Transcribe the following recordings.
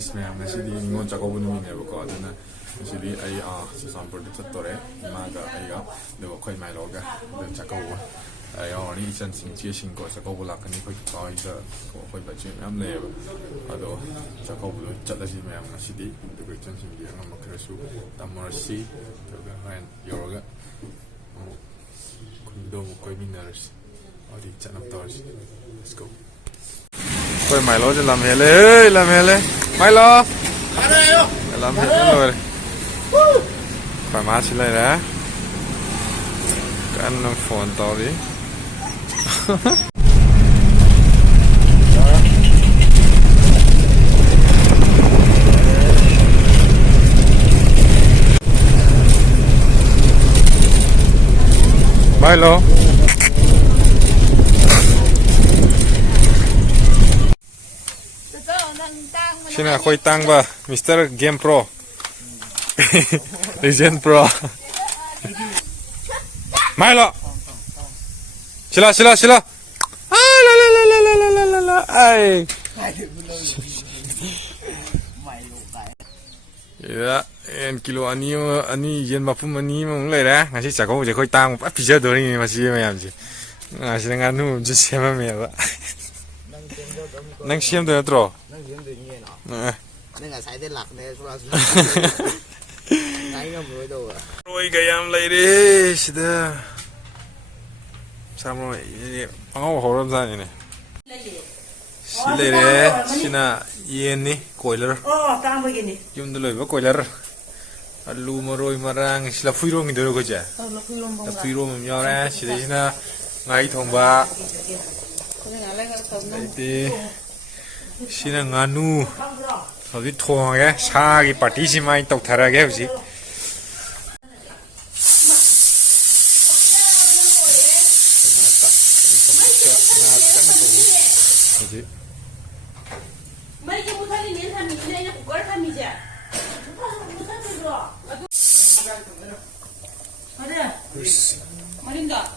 guys, ma'am. Nasidi ingon chakaw bunu mine bako. Aduna nasidi ay sampur dito tore. Imaga ay dewa koy may loga. Den chakaw. Ay oni isan sing chia sing ko chakaw bulak ni koy koy da koy ba chin am le. Ado chakaw bulu chat si ma'am nasidi. Dewa isan sing dia ngam makresu tamarsi. Toga han yoga. Kundo mo koy miners. Odi chat nam tors. Let's go. Quay mày lo cho làm hè lên làm hè lên mày lo làm hè rồi thoải mái xin lại đã cái anh nó phồn to đi mày lo Sina koy tang ba Mr. Game Pro Legend Pro Milo Sila la la ay Ya en kilo ani yen mapum ani mong lai da ngasi chako je koy tang pa pizza do ni ma si mayam ji ngasi nganu je sema me ba nang siam do tro nên là xài tên lạc này ngay ngầm rồi đâu à rồi cái em lấy đi xí đó sao rồi bằng hậu hậu làm sao này xí lấy đi xí na yên ní coiler tang với cái này dùng được với coiler alu mà rồi mà rang xí là phui rong cái đó có chứ là phui rong mình nhau ra xí đấy na ngay thòng ba đấy xí na nganu 어디 통하게 사기 파티시마이 또 타라게 혹시 mấy cái bút miếng tham mì này nó cũng có tham mì chứ 마린다.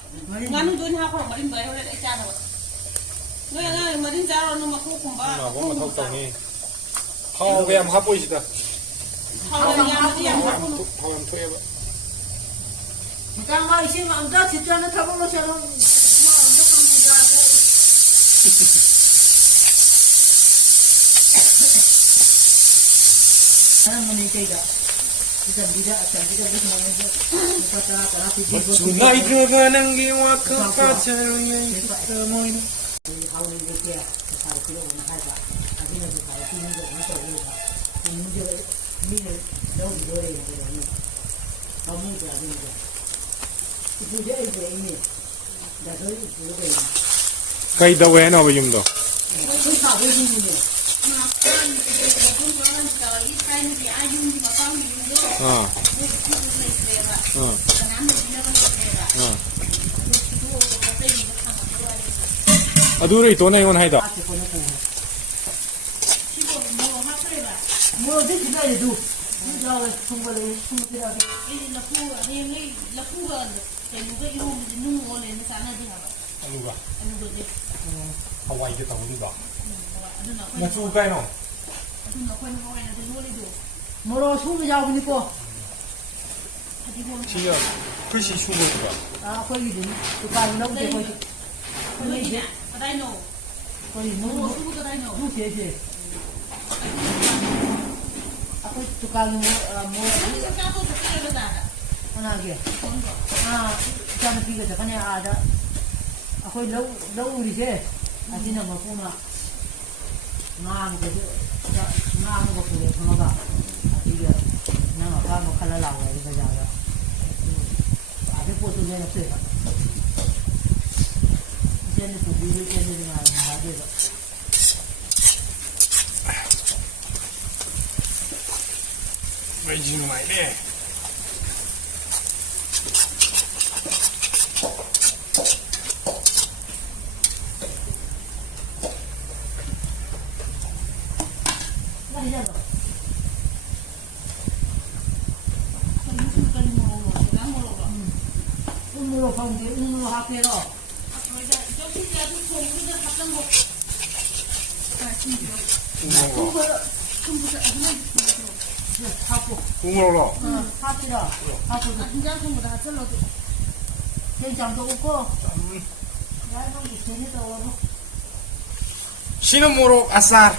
나는 돈 하고 마린다 해야 돼. 짜다. 너야 마린다 너 먹고 kumba. 뭐 톡톡이. 파워에 한번 하보이시다. 파워는 토해봐. Càng ngày xin mà ra thì cho nó thắp nó sẽ nó mà nó không ra cái anh mình chơi đó giờ đi ra chẳng đi ra cái mà nó ta ta thì đi Tonight you're gonna give what could catch you môi hầu như cái kia phải cái đó nó hay cả anh đi nó phải cái nó nó tội gì cả thì mình chơi mình đâu đi đâu đây cái đó không muốn cái gì cả cái dễ dễ nhỉ đã tới cái đấy cây đâu vậy nào bây giờ đó cái sao cái gì nhỉ 아두를 이또네 이건 하이다. mua cái gì đây đủ rồi không có lấy không có cái là khu ở đây là khu gần cái cái nung ngon lên nó sáng đi hả 아루가. anh được đi 하와이 이게 다 우리가. 뭐 추가요? nó quen Hawaii là cái mua đi được mua đồ xuống với nhau đi cô 지금 글씨 추고가. à quay gì đến tụi bạn nấu cái quay quay gì ở đây nổ quay gì nấu xuống ở đây nổ nấu gì gì aku tukang mau mana lagi jam 3 sekarang ada aku lau uri je nanti nama puna ngang ke ngang ke pula sama ka dia nama kamu kalau lau lagi saja ada foto dia nak sih jadi tu video jadi dengan ada 왜 지금 말이래? umur phong cái umur HP đó 하고 국물로. 하기라 하고 된장통보다 하철러도 된장도 없고 얇은 게 재미도 없고 시는모로 아싸.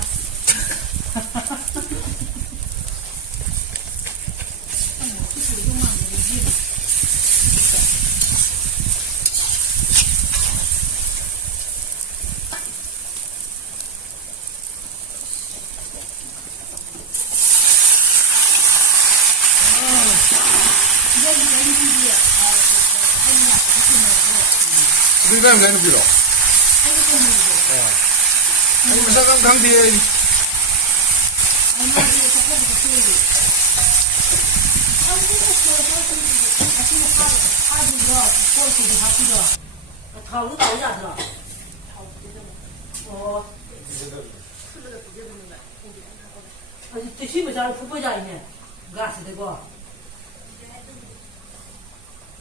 Biglang ganun biro. Ay, masakang kang di. 타오르 나오자더라. 드시면 잘 푸버자 있네. 가스 되고.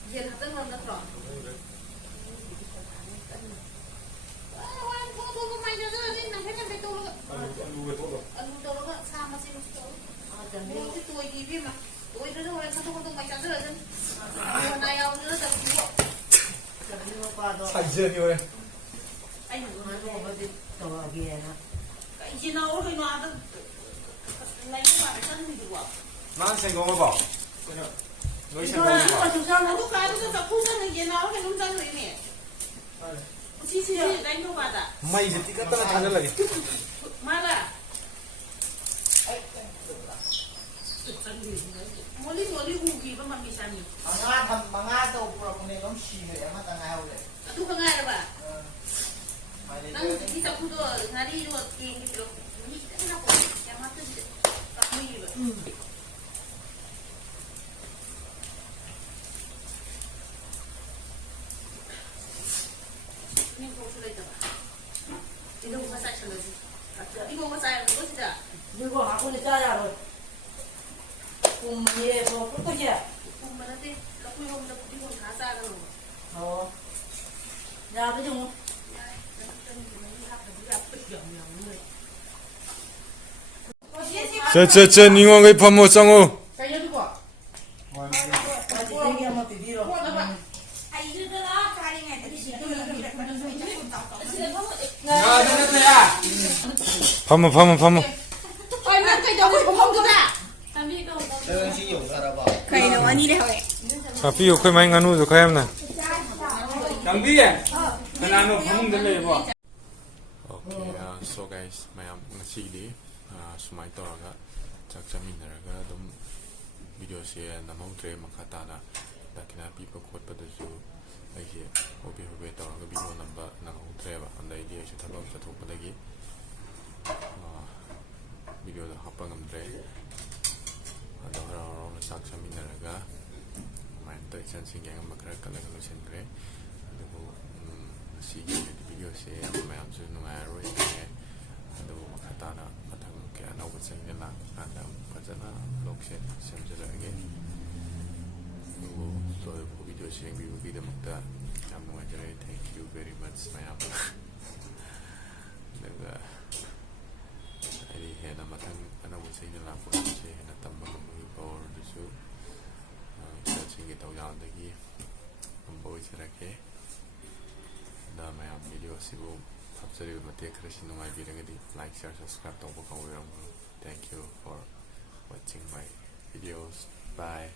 이제 다 뜬건데 살지니 왜? 난 생각해 봐. 그냥 너희 생각해 봐. May jadi kata channel lagi. Mga daw pura punya nom si ya mata ngaw le. 이거 하고는 짜야 꿈에 뭐 꿀꿀이야. 야, 그죠? 저 닝왕의 판모짱우. 살려주고. 되게 한번 비비러. Ya, jangan ya. 판모. Jangan sih yung karaba. 아, 삐요, 거의 많이 가는 거 가야나. Kambiyan. Kanano pamungdala ba? Okay, so guys, mayam ngasili sumay toraga chakchaminaraga dum video se namautre makatana dakina pipa khotpadasu aige hobe toraga video namba namautre ba andai di se thabak chathokpadagi video da hapangamdre adora chakchaminaraga main chan singyang makara kalaga losenre 시기 비디오에 아주 누아로에 아주 간단한 바탕 게 나오고 생겨나 간단 버전아 록션 샘저하게 그리고 또 비디오 시행 비디오 먹다 참 누아저래 thank you very much 마야 내가 아이 해나 바탕 나오고 생겨나 보지 해나 담바 먹이 버르주 저층에 더 야한다기 보이스라게 mayam video sibu subscribe mate krishna nungai birangadi like share subscribe tawba kawirang thank you for watching my videos bye